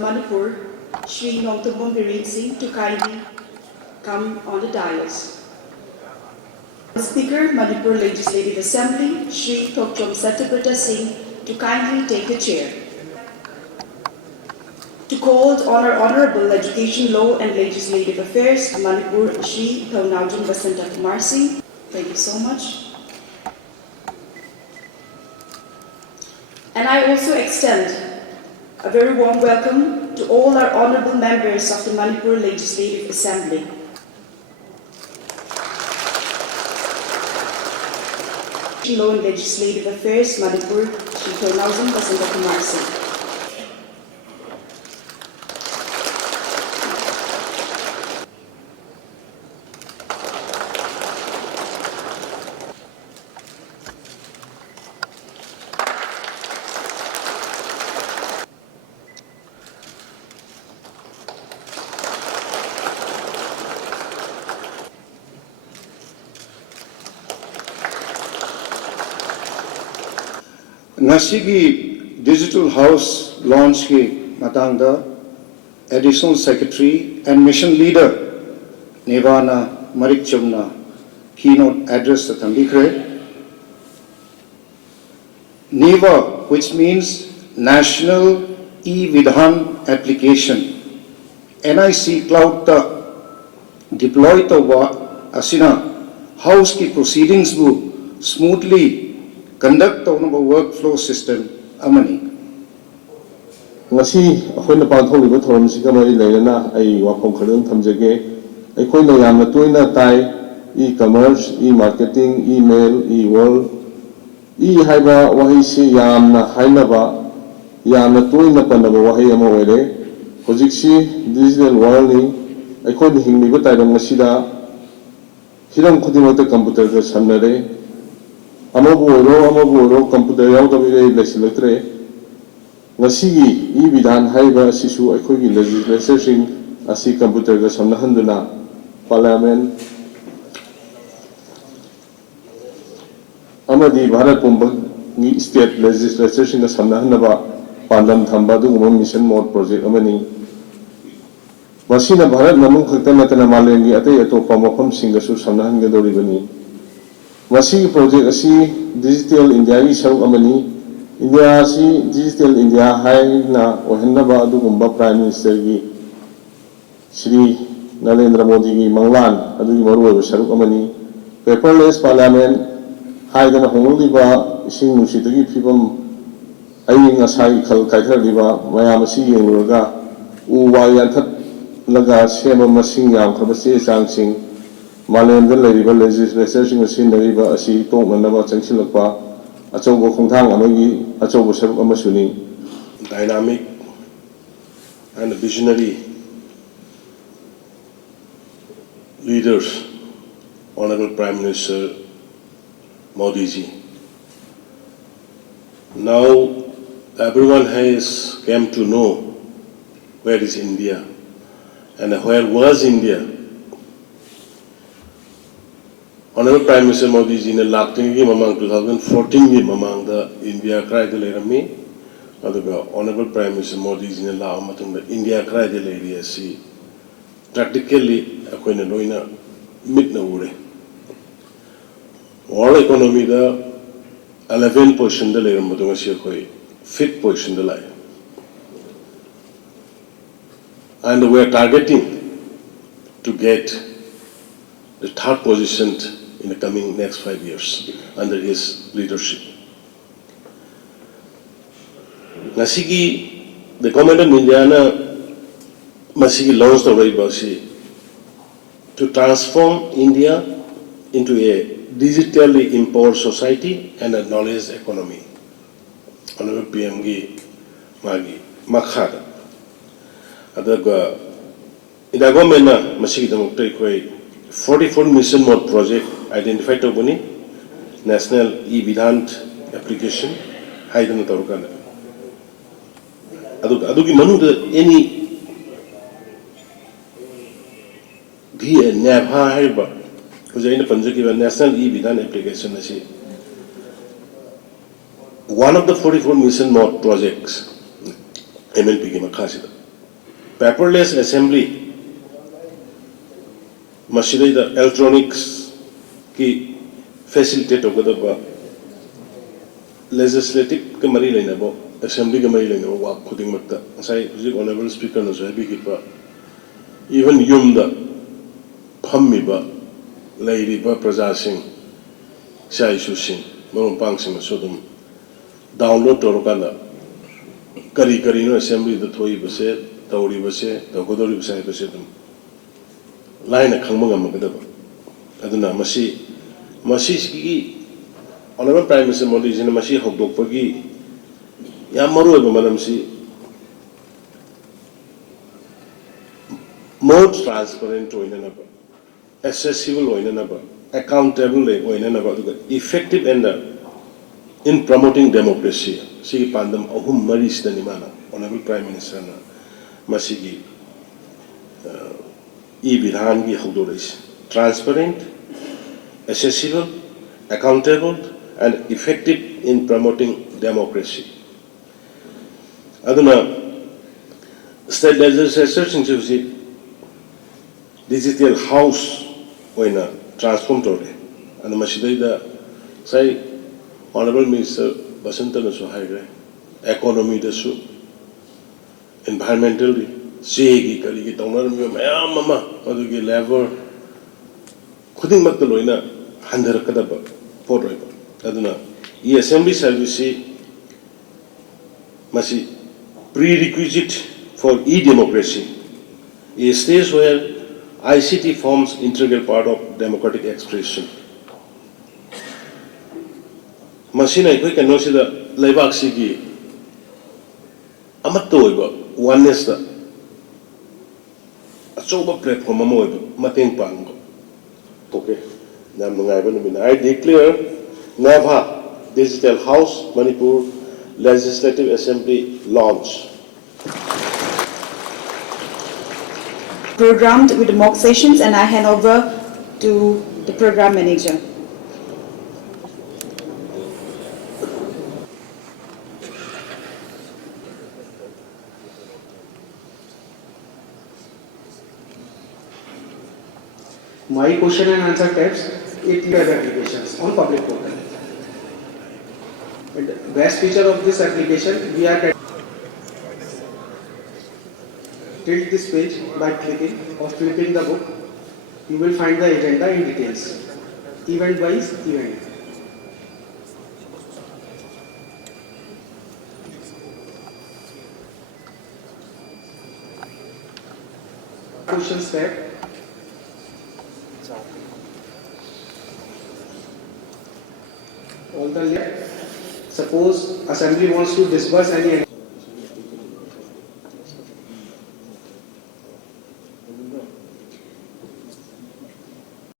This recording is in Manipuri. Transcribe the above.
Manipur, Shri Nongtumbon Biren Singh, to kindly come on the dais. Speaker, Manipur Legislative Assembly, Shri Thokchom Satyaprata Singh, to kindly take the chair. To call on our Honorable Education, Law and Legislative Affairs, Manipur, Shri Thonaujan Basanta Kumar Singh. Thank you so much. And I also extend a very warm welcome to all our honorable members of the Manipur Legislative Assembly. Law and Legislative Affairs, Manipur, Shri Thonaujan Basanta Kumar Singh. Nasigi Digital House launch ki matangda Additional Secretary and Mission Leader NeVA na Marik Chumna keynote address the Tambikre. NeVA, which means National e-Vidhan Application, NIC Cloud ta deploy ta wa asina House ki proceedings bu smoothly conduct of a workflow system amani. Ngasi akhoi pangthong liba thoram si kamari leina ai wapom khadam thamjage akhoi na yamna toina tai e-commerce, e-marketing, email, e-world haiba wahi si yamna hainaba yamna toina panaba wahi ama oire hojik si digital world ni akhoi hingliba tairam ngasida hiram khudimata computer ka samnare Amaburo, computer yaudabire legislature, Nasigi, e-Vidhan Haiba Sisu, Equigi legislation, Asi computer Gasamnahanduna, Parliament Amadi Bharat Pumba State Legislation Gasamnahanaba, Pandam Thambadu, Mission Mode Project Amani. Masina Bharat Namu Katanatana Malengi, Ate Ato Pamapam Singasu Sanahan Gadoribani. Masi project asi Digital India ki saruk amani India si Digital India hai na ohenaba adugumba Prime Minister ki Shri Narendra Modi ki manglan adugi maru saruk amani paperless parliament hai na hongliba ising nusitagi phibam ai ngasai khal kaithariba mayam si yenglurga u wayan that laga sema masing yam khabase changsing Malayanda Lariba legislation in Nariba Asi, Tom Manaba Chanchilapa, Achobo Kongtang Amagi, Achobo Saruk Amasuni. Dynamic and visionary leaders, Honorable Prime Minister Modi ji. Now everyone has come to know where is India and where was India. Honorable Prime Minister Modi ji ne lacting ki mamang 2014 ki mamang da India cry de lerami aduga Honorable Prime Minister Modi ji ne la matung da India cry de leri asi practically akoi na loina mit na ure world economy da 11% da leram matung asi akoi 5th position da lai and we are targeting to get the 3rd position in the coming next 5 years under his leadership. Nasigi, the government of India Masigi launched the right policy to transform India into a digitally empowered society and a knowledge economy. Honorable PM gi magi makhada. Adaga ida government na Masigi damokta koi 44 mission mode project identified to buni national e-Vidhan application haidana tarukana adugi manu any NeVA haiba kujaina panjaki national e-Vidhan application asi one of the 44 mission mode projects MLP ki makhasida paperless assembly, the electronics ki facilitate together legislative kamari lainabo assembly kamari lainabo wa khuding makta sai honorable speaker na so habi kitwa even yumda phammiba lairiba praja sing sai su sing mon pang sing so dum download torokana kari kari no assembly the thoi base tauri base tagodori base base dum line khangma ngam aduna masi ki honorable prime minister modi ji na masi hokdok pagi ya maru ba manam si more transparent oina na ba accessible oina na ba accountable oina na ba effective and in promoting democracy si pandam ahum mari stani mana honorable prime minister na masi ki e-Vidhan ki hokdok is transparent, accessible, accountable, and effective in promoting democracy. Aduna state legislation chuvsi digital house oina transform tore. And masidai da sai honorable minister Basanta na so haire economy da su environmentally segi kari ki tongnar mi mayam mama adu ki level khuding mak to loina handar kada ba por roi ba aduna e assembly service masi prerequisite for e-democracy, a stage where ICT forms integral part of democratic expression. Machine I quick and no see the Laibak Sigi Amatoiba, oneness the a sober platform Mating Pang. Okay, I declare NeVA Digital House Manipur Legislative Assembly launch. Programmed with the mock sessions, and I hand over to the program manager. My question and answer types 8 web applications on public portal. And the best feature of this application, we are tilt this page by clicking or flipping the book. You will find the agenda in details, event wise event. Questions tab. All the left. Suppose assembly wants to disburse any